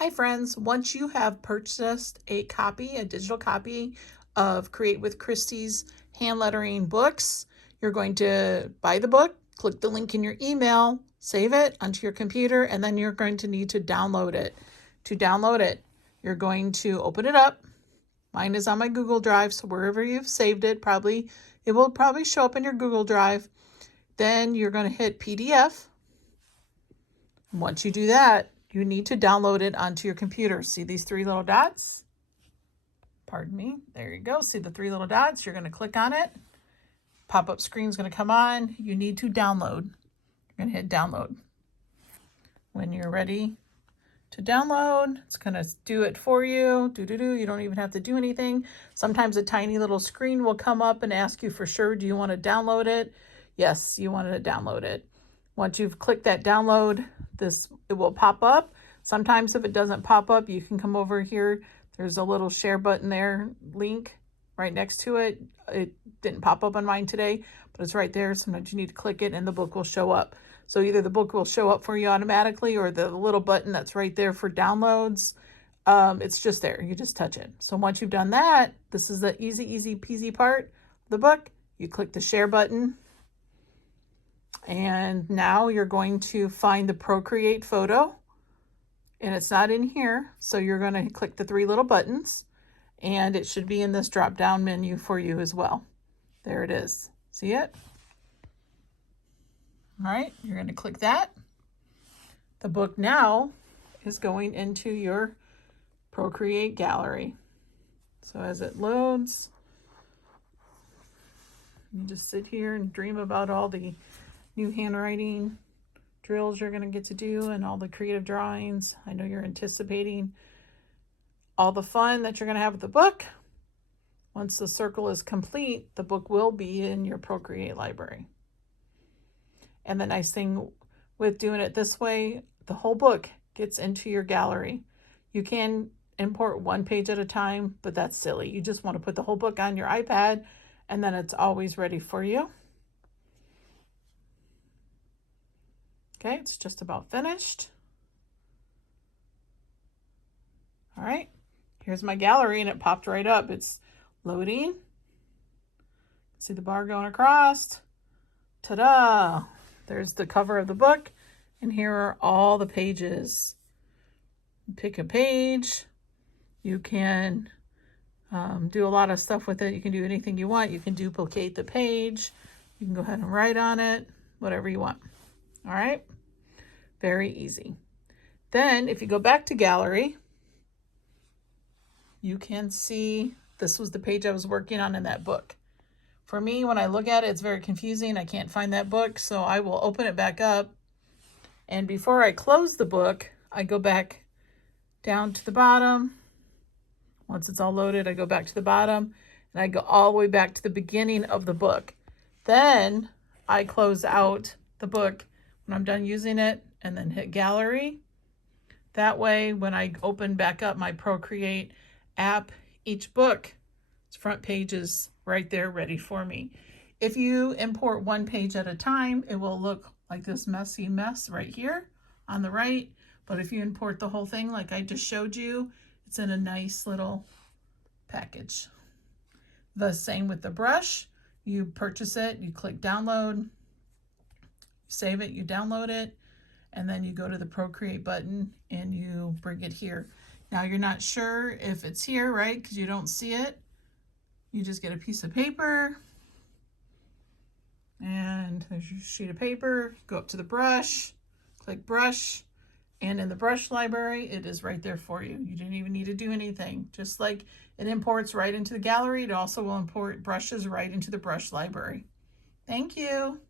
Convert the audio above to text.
Hi friends, once you have purchased a digital copy of Create with Christie's hand lettering books, you're going to buy the book, click the link in your email, save it onto your computer, and then you're going to need to download it. To download it, you're going to open it up. Mine is on my Google Drive, so wherever you've saved it, it will probably show up in your Google Drive. Then you're going to hit PDF. Once you do that, you need to download it onto your computer. See these three little dots? Pardon me. There you go. See the three little dots? You're going to click on it. Pop-up screen is going to come on. You need to download. You're going to hit download. When you're ready to download, it's going to do it for you. You don't even have to do anything. Sometimes a tiny little screen will come up and ask you for sure, do you want to download it? Yes, you want to download it. Once you've clicked that download, it will pop up. Sometimes if it doesn't pop up, you can come over here. There's a little share button there, link right next to it. It didn't pop up on mine today, but it's right there. Sometimes you need to click it and the book will show up. So either the book will show up for you automatically or the little button that's right there for downloads. It's just there. You just touch it. So once you've done that, this is the easy peasy part of the book. You click the share button. And now you're going to find the Procreate photo, and it's not in here. So you're going to click the three little buttons, and it should be in this drop down menu for you as well. There it is. See it? All right, you're going to click that. The book now is going into your Procreate gallery. So as it loads, you just sit here and dream about all the new handwriting drills you're going to get to do and all the creative drawings. I know you're anticipating all the fun that you're going to have with the book. Once the circle is complete, the book will be in your Procreate library. And the nice thing with doing it this way, the whole book gets into your gallery. You can import one page at a time, but that's silly. You just want to put the whole book on your iPad, and then it's always ready for you. Okay, it's just about finished. All right, here's my gallery and it popped right up. It's loading. See the bar going across. Ta-da! There's the cover of the book, and here are all the pages. Pick a page. You can do a lot of stuff with it. You can do anything you want. You can duplicate the page. You can go ahead and write on it, whatever you want. All right, very easy. Then if you go back to gallery, you can see this was the page I was working on in that book. For me, when I look at it, it's very confusing. I can't find that book, so I will open it back up. And before I close the book, I go back down to the bottom. Once it's all loaded, I go back to the bottom and I go all the way back to the beginning of the book. Then I close out the book when I'm done using it and then hit gallery. That way, when I open back up my Procreate app, each book, its front page is right there ready for me. If you import one page at a time, it will look like this messy mess right here on the right. But if you import the whole thing like I just showed you, it's in a nice little package. The same with the brush. You purchase it, you click download, save it, you download it, and then you go to the Procreate button and you bring it here. Now you're not sure if it's here, right? Because you don't see it. You just get a piece of paper and there's your sheet of paper. Go up to the brush, click brush, and in the brush library, it is right there for you. You didn't even need to do anything. Just like it imports right into the gallery, it also will import brushes right into the brush library. Thank you.